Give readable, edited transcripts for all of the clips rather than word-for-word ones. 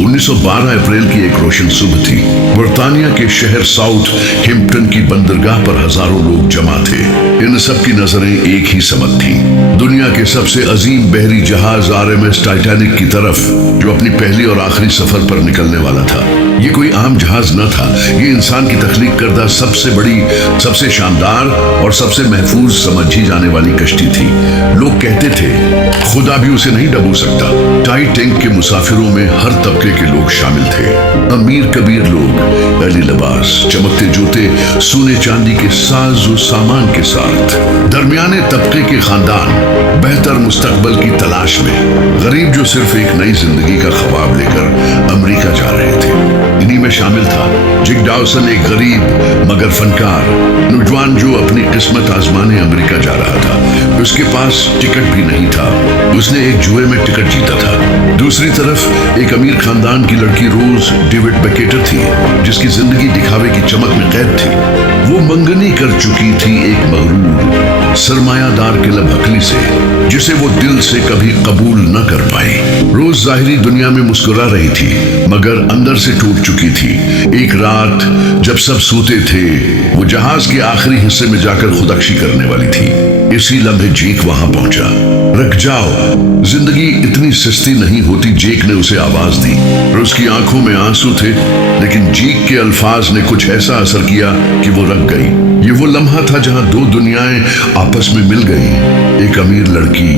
1912 अप्रैल की एक रोशन सुबह थी। बर्तानिया के शहर साउथ हिम्पटन की बंदरगाह पर हजारों लोग जमा थे। इन सब की नजरें एक ही समत थी, दुनिया के सबसे अजीम बहरी जहाज RMS टाइटैनिक की तरफ, जो अपनी पहली और आखिरी सफर पर निकलने वाला था। ये कोई आम जहाज न था, ये इंसान की तख्लीक करदा सबसे बड़ी, सबसे शानदार और सबसे महफूज समझी जाने वाली कश्ती थी। लोग कहते थे खुदा भी उसे नहीं डबो सकता। टाइटैनिक के मुसाफिरों में हर तबके के लोग शामिल थे, अमीर कबीर लोग, अली लिबास, चमकते जूते, सोने चांदी के साजो सामान के साथ, दरमियाने तबके के खानदान, बेहतर मुस्तकबल की तलाश में, गरीब जो सिर्फ एक नई जिंदगी का ख्वाब लेकर अमेरिका जा रहे थे। इन्हीं में शामिल था जिक डॉसन, एक गरीब मगर फनकार नौजवान जो अपनी किस्मत आजमाने अमेरिका जा रहा था। उसके पास टिकट भी नहीं था, उसने एक जुए में टिकट जीता था। दूसरी तरफ एक अमीर खानदान की लड़की रोज डेविड बेकेटर थी, जिसकी जिंदगी दिखावे की चमक में कैद थी। वो मंगनी कर चुकी थी एक मगरूर सरमायादार क्लब हकली से, जिसे वो दिल से कभी कबूल न कर पाई। रोज जाहिरी दुनिया में मुस्कुरा रही थी, मगर अंदर से टूट चुकी थी। एक रात जब सब सोते थे, वो जहाज के आखिरी हिस्से में जाकर खुदकुशी करने वाली थी। इसी लम्हे जेक वहां पहुंचा। रुक जाओ, जिंदगी इतनी सस्ती नहीं होती, जेक ने उसे आवाज दी। उसकी आंखों में आंसू थे, लेकिन जेक के अल्फाज ने कुछ ऐसा असर किया कि वो रक गई। ये वो लम्हा था जहां दो दुनियाएं आपस में मिल गई। एक अमीर लड़की,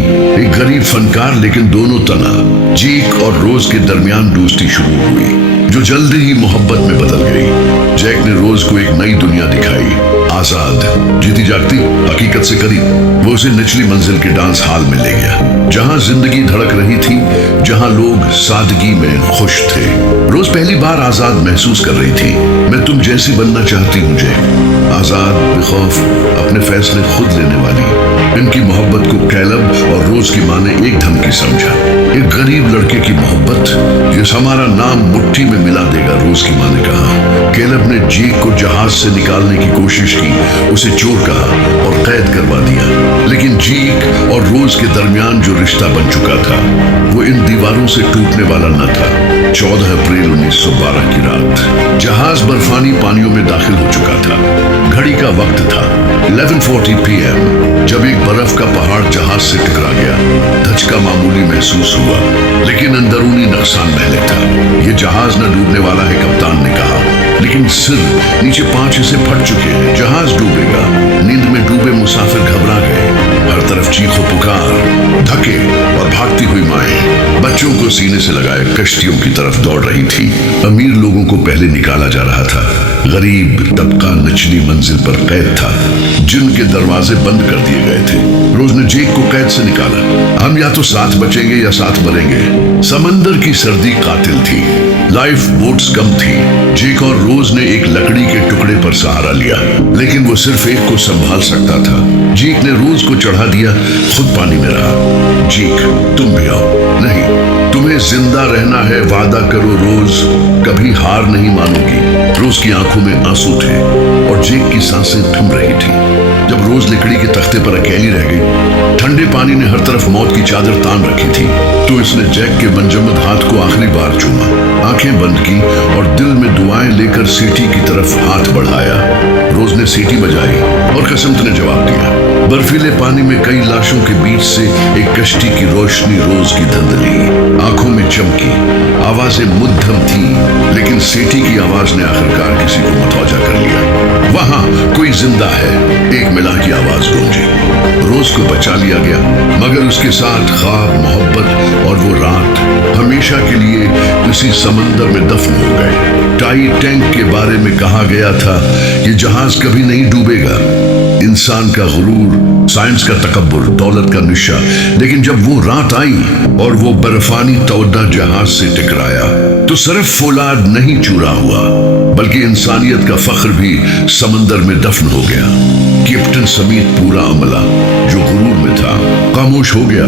एक गरीब फनकार, लेकिन दोनों तना। जेक और रोज के दरमियान दोस्ती शुरू हुई, जो जल्दी ही मोहब्बत में बदल गई। जैक ने रोज को एक नई दुनिया दिखाई, आजाद, जीती जागती, हकीकत से करीब। वो उसे निचली मंजिल के डांस हॉल में ले गया, जहां जिंदगी धड़क रही थी, जहां लोग सादगी में खुश थे। रोज पहली बार आजाद महसूस कर रही थी। मैं तुम जैसी बनना चाहती हूँ जैक, आजाद, बेखौफ, अपने फैसले खुद लेने वाली। इनकी मोहब्बत को कैलब और रोज की माँ ने एक धमकी समझा। एक गरीब लड़के की मोहब्बत, जिस हमारा नाम मुट्ठी में मिला देगा, रोज की माँ ने कहा। कैलब ने जेक को जहाज से निकालने की कोशिश की, उसे चोर कहा और कैद करवा दिया। लेकिन जेक और रोज के दरमियान जो रिश्ता बन चुका था, वो इन दीवारों से टूटने वाला न था। 14 अप्रैल 1912 की रात जहाज बर्फानी पानियों में दाखिल हो चुका था। घड़ी का वक्त था 11:40 PM, जब एक बर्फ का पहाड़ जहाज से टकरा गया। धचका मामूली महसूस हुआ, लेकिन अंदरूनी नुकसान महलिक था। ये जहाज न डूबने वाला है, कप्तान ने कहा, लेकिन सिर नीचे 5 हिस्से फट चुके हैं, जहाज डूबेगा। नींद में डूबे मुसाफिर घबरा गए। हर तरफ चीखो पुकार, धक्के और भागती हुई माएं बच्चों को सीने से लगाए कश्तियों की तरफ दौड़ रही थी। अमीर लोगों को पहले निकाला जा रहा था, गरीब तबका निचली मंजिल पर कैद था, जिनके दरवाजे बंद कर दिए गए थे। रोज ने जेक को कैद से निकाला। हम या तो साथ बचेंगे या साथ मरेंगे। समंदर की सर्दी कातिल थी, लाइफ बोट्स कम थी। जेक और रोज ने एक लकड़ी के टुकड़े पर सहारा लिया, लेकिन वो सिर्फ एक को संभाल सकता था। जेक ने रोज को चढ़ा दिया, खुद पानी में रहा। जेक, तुम भी आओ। नहीं, तुम्हें जिंदा रहना है, वादा करो रोज, कभी हार नहीं मानोगी। रोज की आंखों में आंसू थे और जेक की सांसें थम रही थी। जब रोज लकड़ी के तख्ते पर अकेली रह गई, ठंडे पानी ने हर तरफ मौत की चादर तान रखी थी, तो इसने जैक के मनजमद हाथ को आखिरी बार चूमा, आंखें बंद की और दिल में दुआएं लेकर सीटी की तरफ हाथ बढ़ाया। रोज ने सीटी बजाई और कसमत ने जवाब दिया। बर्फीले पानी में कई लाशों के बीच से एक कश्ती की रोशनी रोज की धंधली, आंखों में चमकी। आवाजें मुद्दम थी, लेकिन सीटी की आवाज ने आखिरकार किसी को मतवाजा कर लिया। वहां कोई जिंदा है, एक मिला की आवाज गूंजी। रोज को बचा लिया गया, मगर उसके साथ ख्वाब, मोहब्बत और वो रात हमेशा के लिए इसी समंदर में दफन हो गए। टाइटैनिक के बारे में कहा गया था, ये जहाज कभी नहीं डूबेगा। इंसान का गुरूर, साइंस का तकब्बुर, दौलत का निशा। लेकिन जब वो रात आई और वो बर्फानी तौदा जहाज से टकराया, तो सिर्फ फौलाद नहीं चूरा हुआ, बल्कि इंसानियत का फख्र भी समंदर में दफन हो गया। कैप्टन समेत पूरा अमला जो गुरूर में था, खामोश हो गया।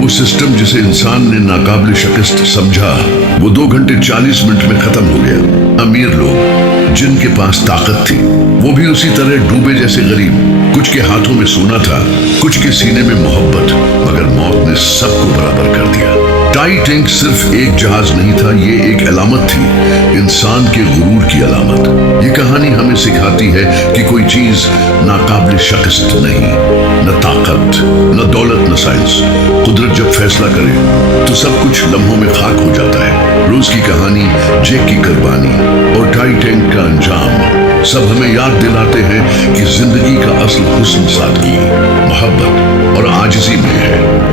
वो सिस्टम जिसे इंसान ने नाकाबिल शिकस्त समझा, वो 2 घंटे 40 मिनट में खत्म हो गया। अमीर लोग जिनके पास ताकत थी, वो भी उसी तरह डूबे जैसे गरीब। कुछ के हाथों में सोना था, कुछ के सीने में मोहब्बत, मगर मौत ने सबको बराबर कर दिया। टाई टैंक सिर्फ एक जहाज नहीं था, ये एक अलामत थी, इंसान के गुरूर की अलामत। ये कहानी हमें सिखाती है कि कोई चीज नाकाबिल शिकस्त नहीं, न ताकत, न दौलत, न साइंस। कुदरत जब फैसला करे तो सब कुछ लम्हों में खाक हो जाता है। रोज की कहानी, जैक की कुर्बानी और टाई टैंक का अंजाम सब हमें याद दिलाते हैं कि जिंदगी का असल हुस्न सादगी, मोहब्बत और आजिज़ी में है।